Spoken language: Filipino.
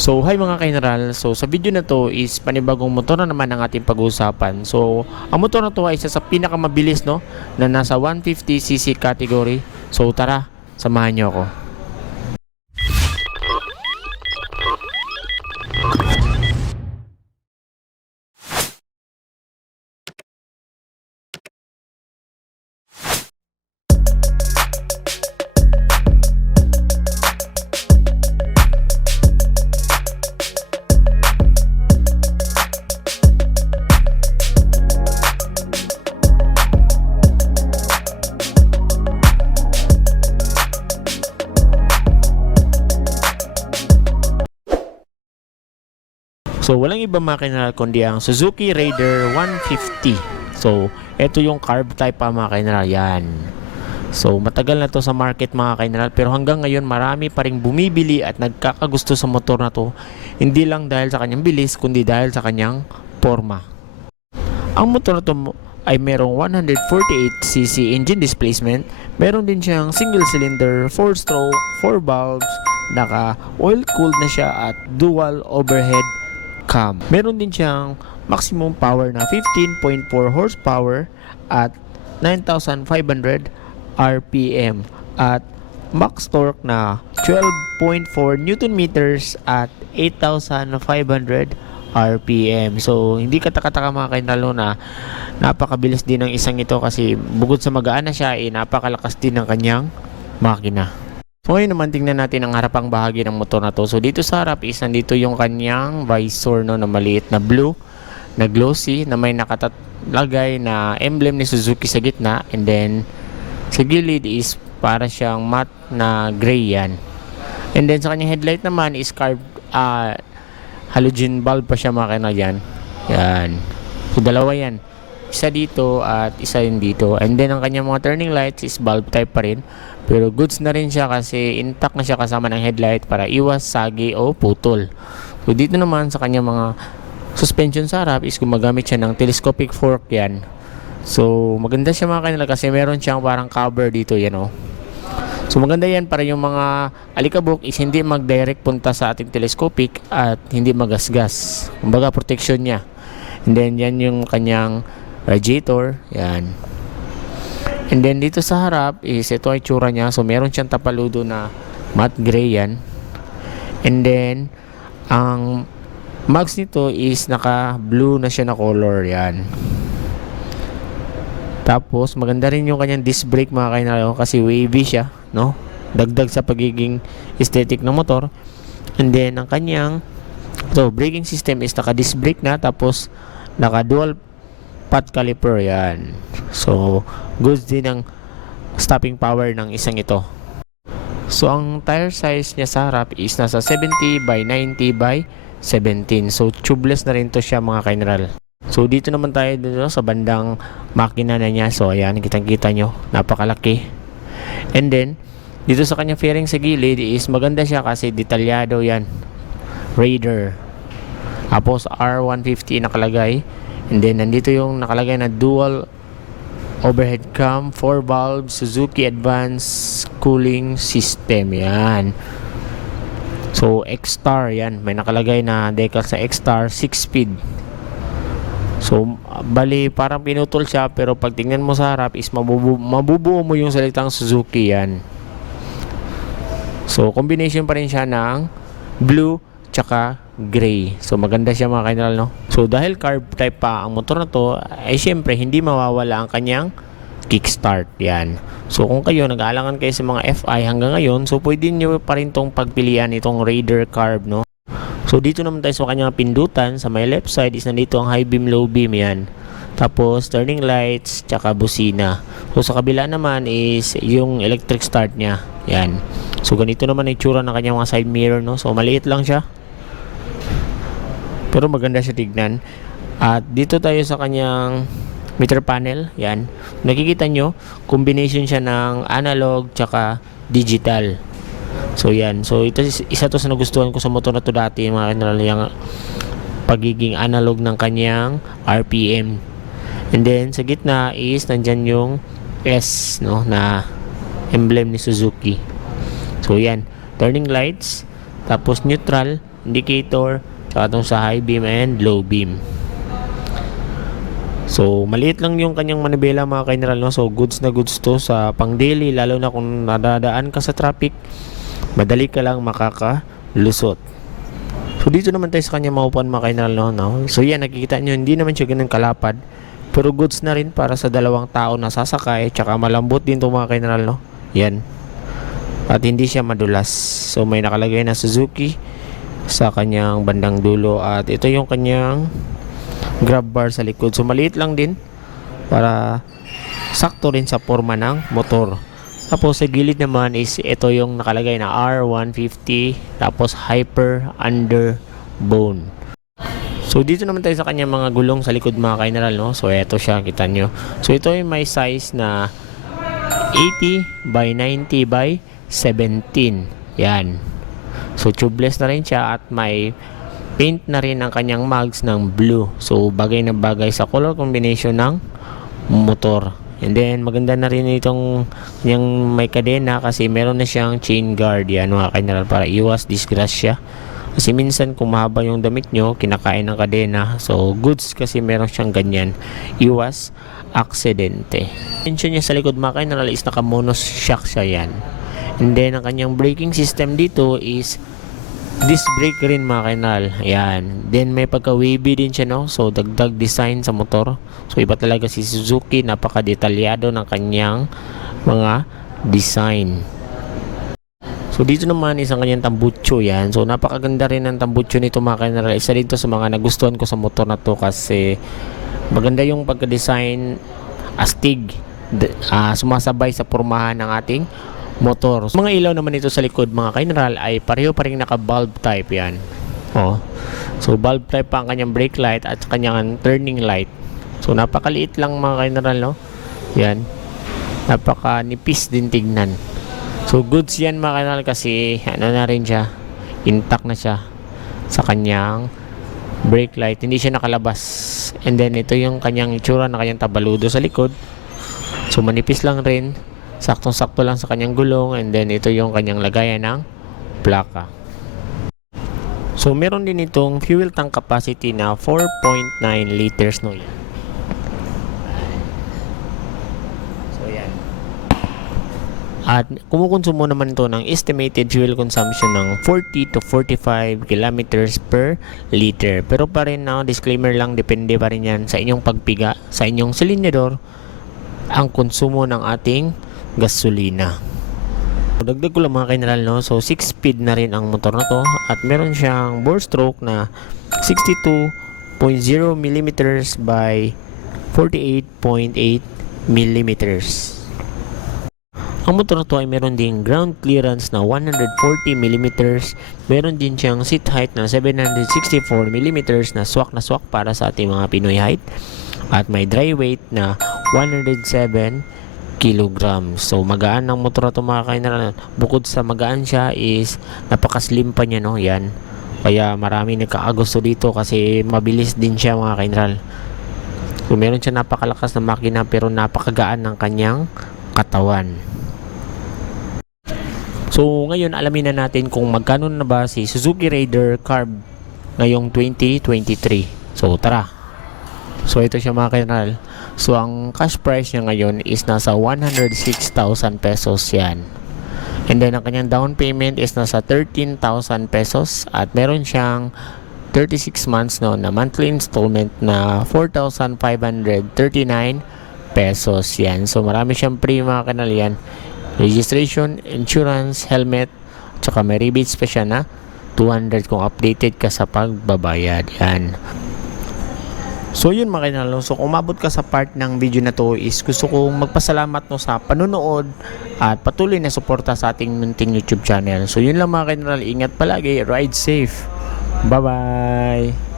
So, hi mga ka-General. So, sa video na to is panibagong motor na naman ang ating pag-uusapan. So, ang motor na to ay isa sa pinakamabilis, no, na nasa 150cc category. So, tara, samahan niyo ako. So, walang iba makina kundi ang Suzuki Raider 150. So, ito yung carb type pa mga ka-General. Yan. So, matagal na to sa market mga ka-General. Pero hanggang ngayon, marami pa ring bumibili at nagkakagusto sa motor na to. Hindi lang dahil sa kanyang bilis, kundi dahil sa kanyang forma. Ang motor na to ay merong 148cc engine displacement. Meron din siyang single cylinder, 4-stroke, 4 valves, naka oil cooled na siya at dual overhead cam. Meron din siyang maximum power na 15.4 horsepower at 9,500 RPM at max torque na 12.4 Newton meters at 8,500 RPM. So, hindi katakataka mga kainalo na napakabilis din ng isang ito kasi bukod sa magaan na siya, napakalakas din ng kanyang makina. So, ngayon naman tingnan natin ang harapang bahagi ng motor na to. So, dito sa harap is nandito yung kanyang visor, no, na maliit na blue, na glossy, na may nakatalagay na emblem ni Suzuki sa gitna. And then, sa gilid is para siyang matte na gray yan. And then, sa kanyang headlight naman is carved halogen bulb pa siya mga yan. Yan. So, dalawa yan. Isa dito at isa yun dito. And then, ang kanyang mga turning lights is bulb type pa rin. Pero goods na rin siya kasi intact na siya kasama ng headlight para iwas sagi o putol. So, dito naman sa kanyang mga suspension sa harap is gumagamit siya ng telescopic fork yan. So, maganda siya mga kanila kasi meron siyang parang cover dito yan o. So, maganda yan para yung mga alikabok is hindi mag-direct punta sa ating telescopic at hindi magasgas. Kumbaga, protection niya. And then, yan yung kanyang radiator. Yan. And then, dito sa harap is ito ay tsura niya. So, meron siyang tapaludo na matte gray yan. And then, ang mags nito is naka-blue na siya na color. Yan. Tapos, maganda rin yung kanyang disc brake mga kainalo kasi wavy siya, no? Dagdag sa pagiging aesthetic ng motor. And then, ang kanyang braking system is naka-disc brake na. Tapos, naka-dual pot caliper. Yan. So, goods din ang stopping power ng isang ito. So, ang tire size niya sa harap is nasa 70 by 90 by 17. So, tubeless na rin to siya mga ka-General. So, dito naman tayo dito sa bandang makina na niya. So, ayan, kitang-kita nyo. Napakalaki. And then, dito sa kanya fairing sa gilid is maganda siya kasi detalyado yan. Raider. Tapos, R150 nakalagay. And then, nandito yung nakalagay na dual overhead cam, 4 valves, Suzuki Advanced Cooling System. Yan. So, X-Star. Yan. May nakalagay na decal sa X-Star, 6-speed. So, bali, parang pinutol siya. Pero pag tingnan mo sa harap is mabubuo mo yung salitang Suzuki. Yan. So, combination pa rin siya ng blue tsaka gray. So, maganda siya mga ka-General, no? So, dahil carb type pa ang motor na to, ay syempre, hindi mawawala ang kanyang kickstart. Yan. So, kung kayo, nag-aalangan kayo sa mga FI hanggang ngayon, so, pwede nyo pa rin tong pagpilian itong Raider carb, no? So, dito naman tayo sa kanyang pindutan. Sa may left side is nandito ang high beam, low beam, yan. Tapos, turning lights, tsaka busina. So, sa kabila naman is yung electric start niya. Yan. So, ganito naman ang itsura ng kanyang mga side mirror, no? So, maliit lang siya. Pero maganda siya tignan. At dito tayo sa kanyang meter panel. Yan. Nakikita nyo, combination siya ng analog tsaka digital. So yan. So ito isa to sa nagustuhan ko sa motor na to dati. Mga kanal yung pagiging analog ng kanyang RPM. And then sa gitna is nandyan yung S, no, na emblem ni Suzuki. So yan. Turning lights. Tapos neutral. indicator, tsaka itong sa high beam and low beam. So, maliit lang yung kanyang manibela mga ka-general, no? So, goods na goods to sa pang daily, lalo na kung nadadaan ka sa traffic, madali ka lang makakalusot. So, dito naman tayo sa kanyang maupuan mga ka-general, no? So, yan, nakikita nyo, hindi naman siya ganun kalapad, pero goods na rin para sa dalawang tao na sasakay, tsaka malambot din to mga ka-general, no? Yan. At hindi siya madulas. So, may nakalagay na Suzuki sa kanyang bandang dulo, at ito yung kanyang grab bar sa likod. So maliit lang din para sakto rin sa forma ng motor. Tapos sa gilid naman is ito yung nakalagay na R150, tapos Hyper Under Bone. So dito naman tayo sa kanyang mga gulong sa likod mga ka-general, no? So ito siya, kita nyo. So ito ay may size na 80 by 90 by 17. Yan. So tubeless na rin siya at may paint na rin ang kanyang mags ng blue. So bagay na bagay sa color combination ng motor. And then maganda na rin itong yung may kadena kasi meron na siyang chain guard. Yan mga ka-general, para iwas disgrasya. Kasi minsan kung mahaba yung damit nyo, kinakain ng kadena. So goods kasi meron siyang ganyan. Iwas aksidente. Tension niya sa likod mga ka-general is naka monoshock siya yan. And then ang kanyang braking system dito is disc brake rin mga ka-general. Ayan. Then may pagka-wavy din siya, no? So dagdag design sa motor. So iba talaga si Suzuki. Napaka-detalyado ng kanyang mga design. So dito naman isang kanyang tambucho yan. So napakaganda rin ng tambucho nito mga ka-general. Isa dito sa mga nagustuhan ko sa motor na to kasi maganda yung pagka-design, astig. Sumasabay sa pormahan ng ating motor. So, mga ilaw naman ito sa likod mga ka-general ay pareho pa rin naka-bulb type yan. Oh. So bulb type pa ang kanyang brake light at kanyang turning light. So napakaliit lang mga ka-general, no? Yan. Napaka-nipis din tignan. So goods yan mga ka-general kasi ano na rin siya, intact na siya sa kanyang brake light. Hindi siya nakalabas. And then ito yung kanyang itsura na kanyang tabaludo sa likod. So manipis lang rin. Saktong-sakto lang sa kanyang gulong, and then ito yung kanyang lagayan ng plaka. So meron din itong fuel tank capacity na 4.9 liters, no? So yan. At kumukonsumo naman ito ng estimated fuel consumption ng 40 to 45 kilometers per liter. Pero pa rin, no, disclaimer lang, depende pa rin yan sa inyong pagpiga, sa inyong silindador, ang konsumo ng ating gasolina. Dagdag ko lang mga ka-general, no? So 6-speed na rin ang motor na to at meron siyang bore stroke na 62.0 mm by 48.8 mm. Ang motor na to ay meron ding ground clearance na 140 mm. Meron din siyang seat height na 764 mm na swak para sa ating mga Pinoy height. At may dry weight na 107 kilograms. So magaan ng motor na ito mga ka-general. Bukod sa magaan siya is napaka-slim pa niya, no? Yan. Kaya marami nagkakagusto dito kasi mabilis din siya mga ka-general. So meron siya napakalakas na makina pero napakagaan ng kanyang katawan. So ngayon alamin na natin kung magkano na ba si Suzuki Raider Carb ngayong 2023. So tara. So ito siya mga ka-general. So ang cash price niya ngayon is nasa 106,000 pesos yan. And then ang kanyang down payment is nasa 13,000 pesos at meron siyang 36 months, no, na monthly installment na 4,539 pesos yan. So marami siyang free mga ka-general yan. Registration, insurance, helmet, tsaka may rebates pa siya na 200 kung updated ka sa pagbabayad yan. So yun mga ka-general, so kung umabot ka sa part ng video na to is gusto kong magpasalamat, no, sa panonood at patuloy na suporta sa ating munting YouTube channel. So yun lang mga ka-general, ingat palagi, ride safe, bye bye.